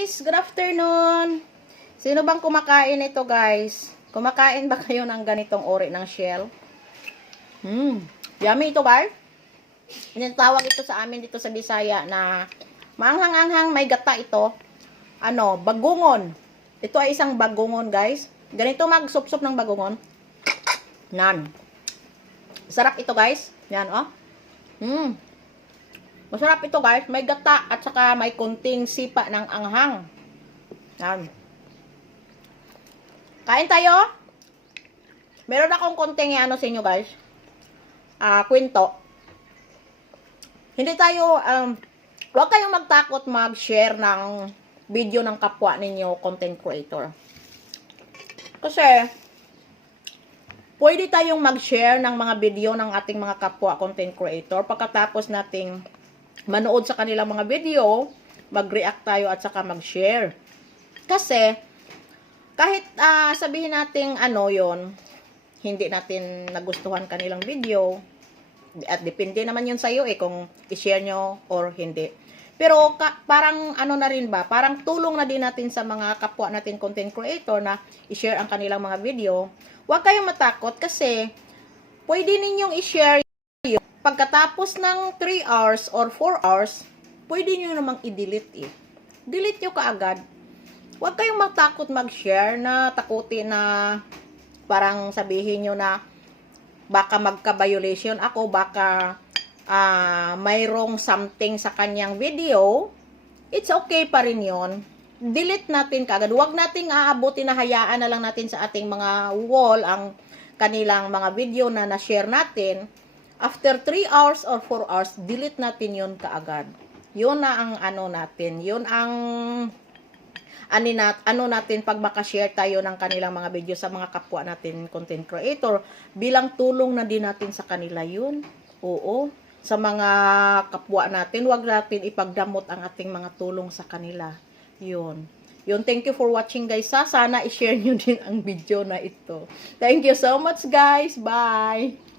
guys! Good afternoon! Sino bang kumakain ito guys? Kumakain ba kayo ng ganitong uri ng shell? Yummy ito guys! Tawag ito sa amin dito sa Bisaya na maanghang-anghang, may gata ito. Bagungon. Ito ay isang bagungon guys. Ganito magsup-sup ng bagungon. Nan. Sarap ito guys. Yan oh. Masarap ito guys, may gata at saka may kunting sipa ng anghang. Yan. Kain tayo. Meron akong kunting sa inyo guys. Kwento. Hindi tayo, huwag kayong magtakot mag-share ng video ng kapwa ninyo content creator. Kasi, pwede tayong mag-share ng mga video ng ating mga kapwa content creator pagkatapos nating manood sa kanilang mga video, mag-react tayo at saka mag-share. Kasi, kahit sabihin nating yon, hindi natin nagustuhan kanilang video, at depende naman yun sa'yo kung i-share nyo or hindi. Pero, parang na rin ba, parang tulong na din natin sa mga kapwa natin content creator na i-share ang kanilang mga video. Huwag kayong matakot kasi, pwede ninyong i-share pagkatapos ng 3 hours or 4 hours, pwede nyo namang i-delete Delete nyo kaagad. Huwag kayong matakot mag-share na takutin na parang sabihin nyo na baka magka-violation ako, baka mayroong something sa kanyang video. It's okay pa rin yon. Delete natin kaagad. Huwag nating aabutin na hayaan na lang natin sa ating mga wall ang kanilang mga video na na-share natin. After 3 hours or 4 hours, delete natin yun kaagad. Yun na ang natin. Yun ang natin pag makashare tayo ng kanilang mga video sa mga kapwa natin content creator. Bilang tulong na din natin sa kanila yun. Oo. Sa mga kapwa natin, huwag natin ipagdamot ang ating mga tulong sa kanila. Yun. Thank you for watching guys. Sana i-share nyo din ang video na ito. Thank you so much guys. Bye!